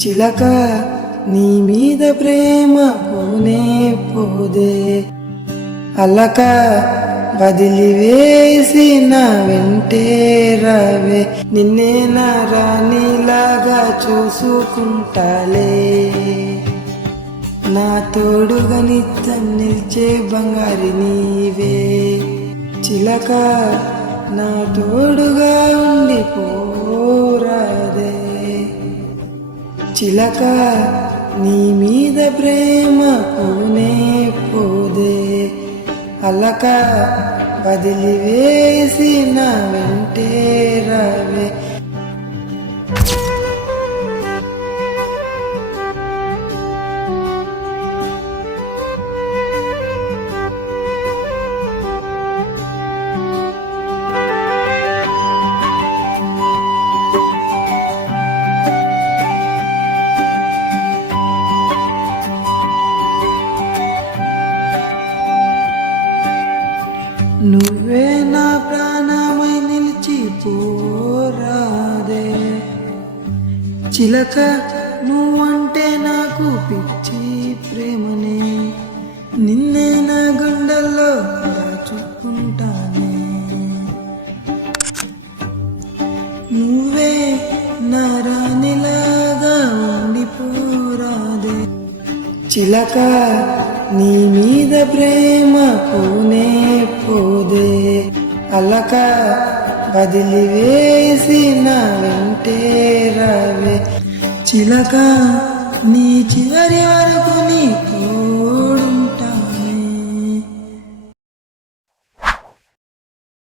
చిలక నీ మీద ప్రేమ పోనే పోదే, అలక వదిలివేసి నా వెంటే రావే, నిన్నే నా రాణిలాగా చూసుకుంటాలే, నా తోడుగా నిత్యం నిలిచే బంగారి నీవే. చిలక నా తోడుగా ఉండిపోరాదే, చిలక నీ మీద ప్రేమ పోనే పోదే, అలక వదిలివేసి నా వెంటే రావే. నువ్వే నా ప్రాణమై నిలిచిపోరాదే, చిలక నువ్వంటే నాకు పిచ్చి ప్రేమనే, నిన్నే నా గుండెల్లో దాచుకుంటానే, నువ్వే నా రాణిలాగా ఉండిపోరాదే, చిలక నీ మీద ప్రేమ పోనే పోదే, అలక వదిలివేసి నా వెంటే రావే. చిలక నీ చివరి వరకు